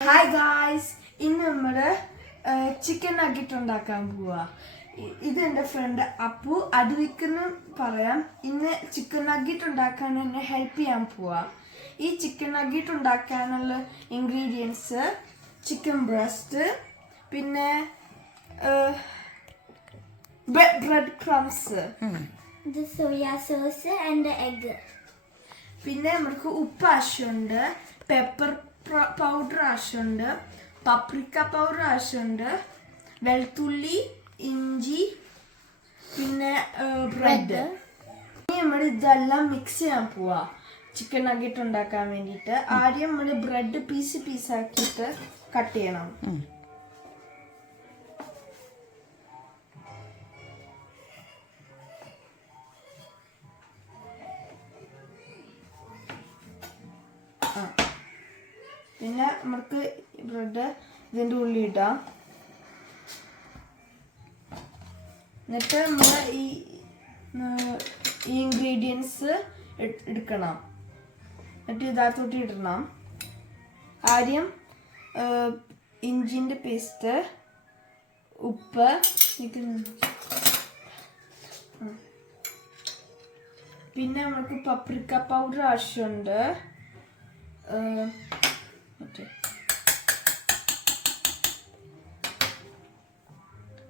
Hi guys, ഇന്ന് നമ്മൾ chicken nugget ഉണ്ടാക്കാൻ പോവാ. ഇത് എൻ്റെ ഫ്രണ്ട് അപ്പു അദ്വിക്കെന്ന് പറയാം. ഇന്ന് ചിക്കൻ നഗറ്റ് ഉണ്ടാക്കാൻ എന്നെ ഹെൽപ്പ് ചെയ്യാൻ പോവാ. ഈ ചിക്കൻ നഗറ്റ് ഉണ്ടാക്കാനുള്ള ഇൻഗ്രീഡിയൻസ് ചിക്കൻ ബ്രസ്റ്റ്, പിന്നെ bread crumbs, soya sauce and egg. പിന്നെ നമുക്ക് ഉപ്പ് ആവശ്യമുണ്ട്, പെപ്പർ പൗഡർ ആവശ്യമുണ്ട്, പപ്രിക്ക പൗഡർ ആവശ്യമുണ്ട്, വെളുത്തുള്ളി, ഇഞ്ചി, പിന്നെ ബ്രെഡ്. ഇനി നമ്മൾ ഇതെല്ലാം മിക്സ് ചെയ്യാൻ പോവാ ചിക്കൻ നഗറ്റ് ഉണ്ടാക്കാൻ വേണ്ടിയിട്ട്. ആദ്യം നമ്മൾ ബ്രെഡ് പീസാക്കിയിട്ട് കട്ട് ചെയ്യണം. പിന്നെ നമുക്ക് ബ്രെഡ് ഇതിൻ്റെ ഉള്ളിൽ ഇടാം. എന്നിട്ട് നമ്മൾ ഈ ഇൻഗ്രീഡിയൻസ് എടുക്കണം. എന്നിട്ട് ഇതിനകത്തോട്ട് ഇടണം. ആദ്യം ഇഞ്ചിൻ്റെ പേസ്റ്റ്, ഉപ്പ്, പിന്നെ നമുക്ക് പപ്രിക്ക പൗഡർ ആവശ്യമുണ്ട്,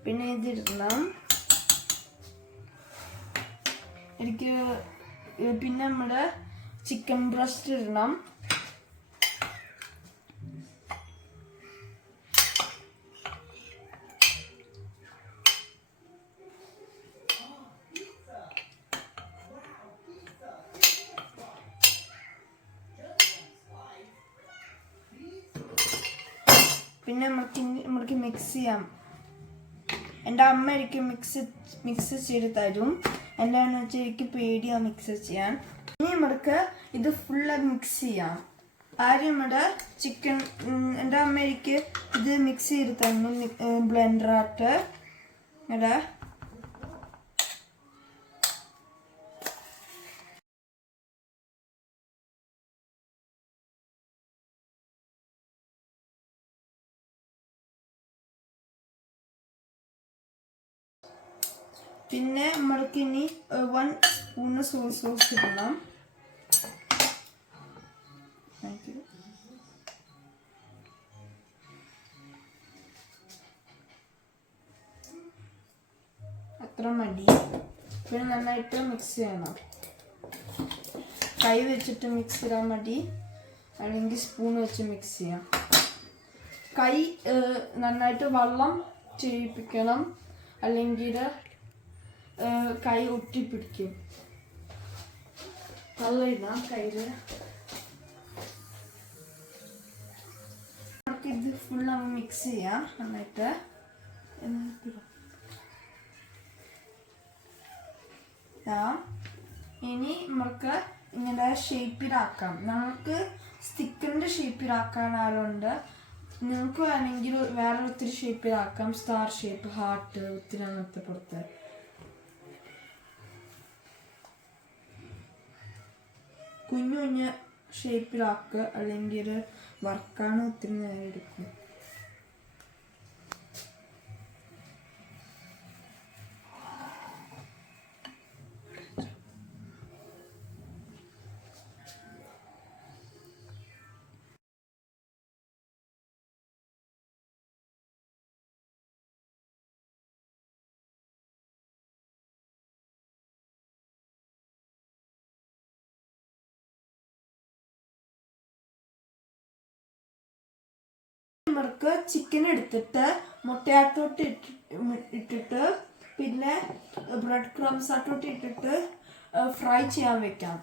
പിന്നെ ഇതിടണം. പിന്നെ നമ്മുടെ ചിക്കൻ ബ്രസ്റ്റ് ഇടണം. പിന്നെ നമുക്ക് മിക്സ് ചെയ്യാം. എൻ്റെ അമ്മ എനിക്ക് മിക്സ് ചെയ്ത് തരും. എന്താണെന്ന് വെച്ചാൽ എനിക്ക് പേടിയാണ് മിക്സ് ചെയ്യാൻ. ഇനി നമുക്ക് ഇത് ഫുള്ള് മിക്സ് ചെയ്യാം. ആദ്യം നമ്മുടെ ചിക്കൻ, എൻ്റെ അമ്മ എനിക്ക് ഇത് മിക്സ് ചെയ്ത് തന്നു ബ്ലെൻഡറായിട്ട്. ഇവിടെ പിന്നെ നമ്മൾക്ക് ഇനി 1 സ്പൂണ് സോയ സോസ് ഇടണം. അത്ര മതി. പിന്നെ നന്നായിട്ട് മിക്സ് ചെയ്യണം. കൈ വെച്ചിട്ട് മിക്സ് ചെയ്താൽ മതി, അല്ലെങ്കിൽ സ്പൂൺ വെച്ച് മിക്സ് ചെയ്യാം. കൈ നന്നായിട്ട് വെള്ളം ചെയ്യിപ്പിക്കണം, അല്ലെങ്കിൽ കൈ ഒട്ടിപ്പിടിക്കും. നല്ല ഇടാം കയ്യില്. നമുക്ക് ഇത് ഫുൾ നമ്മൾ മിക്സ് ചെയ്യാം നന്നായിട്ട്. ഇനി നമുക്ക് ഇങ്ങനെ ഷേപ്പിലാക്കാം. നമുക്ക് സ്റ്റിക്കറിന്റെ ഷേപ്പിലാക്കാനാറുണ്ട്. നിങ്ങൾക്ക് വേണമെങ്കിൽ വേറെ ഒത്തിരി ഷേപ്പിലാക്കാം. സ്റ്റാർ ഷേപ്പ്, ഹാർട്ട്, ഒത്തിരി അങ്ങനത്തെ പുറത്ത്. കുഞ്ഞു കുഞ്ഞ് ഷേപ്പിലാക്കുക, അല്ലെങ്കിൽ വറുക്കാൻ ഒത്തിരി നേരം എടുക്കും. നമുക്ക് ചിക്കൻ എടുത്തിട്ട് മുട്ടയാത്തോട്ട് ഇട്ടിട്ട് പിന്നെ ബ്രെഡ് ക്രംസ് ആട്ടോട്ട് ഇട്ടിട്ട് ഫ്രൈ ചെയ്യാൻ വെക്കാം.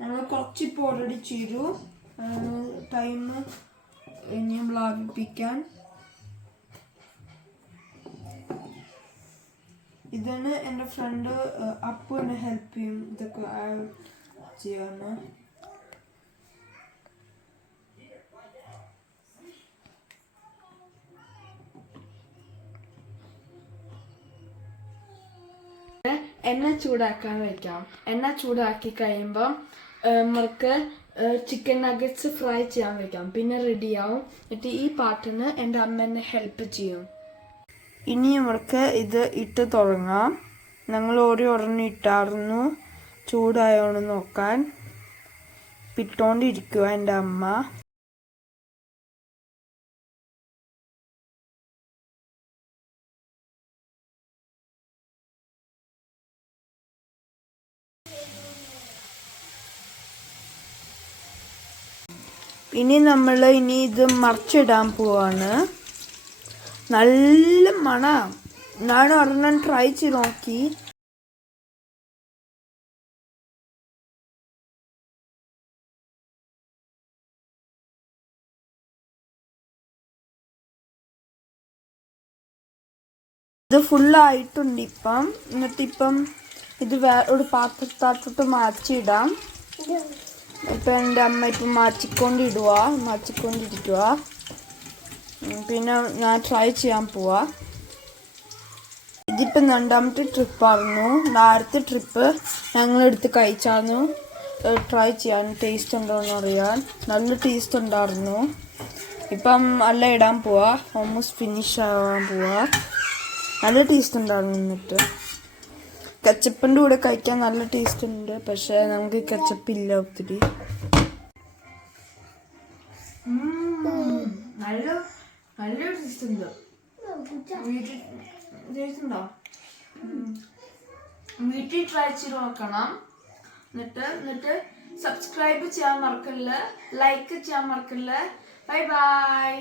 ഞങ്ങൾ കുറച്ചിപ്പോൾ ഓൾറെഡി ചെയ്തു. ടൈം ഇനിയും ലാഭിപ്പിക്കാൻ. ഇതാണ് എൻ്റെ ഫ്രണ്ട് അപ്പു എന്നെ ഹെൽപ്പ് ചെയ്യും ഇതൊക്കെ ചെയ്യാന്. എണ്ണ ചൂടാക്കാൻ വെക്കാം. എണ്ണ ചൂടാക്കി കഴിയുമ്പം നമുക്ക് ചിക്കൻ നഗറ്റ്സ് ഫ്രൈ ചെയ്യാൻ വെക്കാം. പിന്നെ റെഡിയാവും. എന്നിട്ട് ഈ പാട്ടിന് എൻ്റെ അമ്മ എന്നെ ഹെൽപ്പ് ചെയ്യും. ഇനി നമ്മൾക്ക് ഇത് ഇട്ട് തുടങ്ങാം. ഞങ്ങൾ ഒരെണ്ണം ഇട്ടായിരുന്നു ചൂടായോന്ന് നോക്കാൻ. ഇട്ടുകൊണ്ടിരിക്കുക എൻ്റെ അമ്മ. ഇനി നമ്മൾ ഇത് മറിച്ചിടാൻ പോവാണ്. നല്ല മണം. ഞാൻ ഒരെണ്ണം ട്രൈ ചെയ്ത് നോക്കി. ഇത് ഫുള്ളായിട്ടുണ്ട് ഇപ്പം. എന്നിട്ടിപ്പം ഇത് ഒരു പാത്രത്താത്തോട്ട് മാറ്റിയിടാം. ഇപ്പം എൻ്റെ അമ്മ ഇപ്പം മാറ്റിക്കൊണ്ടിരിക്കുക. പിന്നെ ഞാൻ ട്രൈ ചെയ്യാൻ പോവാ. ഇതിപ്പം 2ാമത്തെ ട്രിപ്പായിരുന്നു. ആദ്യത്തെ ട്രിപ്പ് ഞങ്ങളെടുത്ത് കഴിച്ചായിരുന്നു ട്രൈ ചെയ്യാൻ ടേസ്റ്റ് ഉണ്ടോയെന്ന് അറിയാൻ. നല്ല ടേസ്റ്റ് ഉണ്ടായിരുന്നു. ഇപ്പം എല്ലാം ഇടാൻ പോവാ. ഓൾമോസ്റ്റ് ഫിനിഷ് ആവാൻ പോവാ. നല്ല ടേസ്റ്റ് ഉണ്ടായിരുന്നു. എന്നിട്ട് കച്ചപ്പിൻ്റെ കൂടെ കഴിക്കാൻ നല്ല ടേസ്റ്റ് ഉണ്ട്. പക്ഷെ നമുക്ക് കച്ചപ്പില്ല ഒത്തിരി. നല്ല ടേസ്റ്റ് ഉണ്ട്. വീട്ടിൽ ട്രൈ ചെയ്ത് നോക്കണം. എന്നിട്ട് സബ്സ്ക്രൈബ് ചെയ്യാൻ മറക്കല്ല, ലൈക്ക് ചെയ്യാൻ മറക്കല്ല. Bye bye.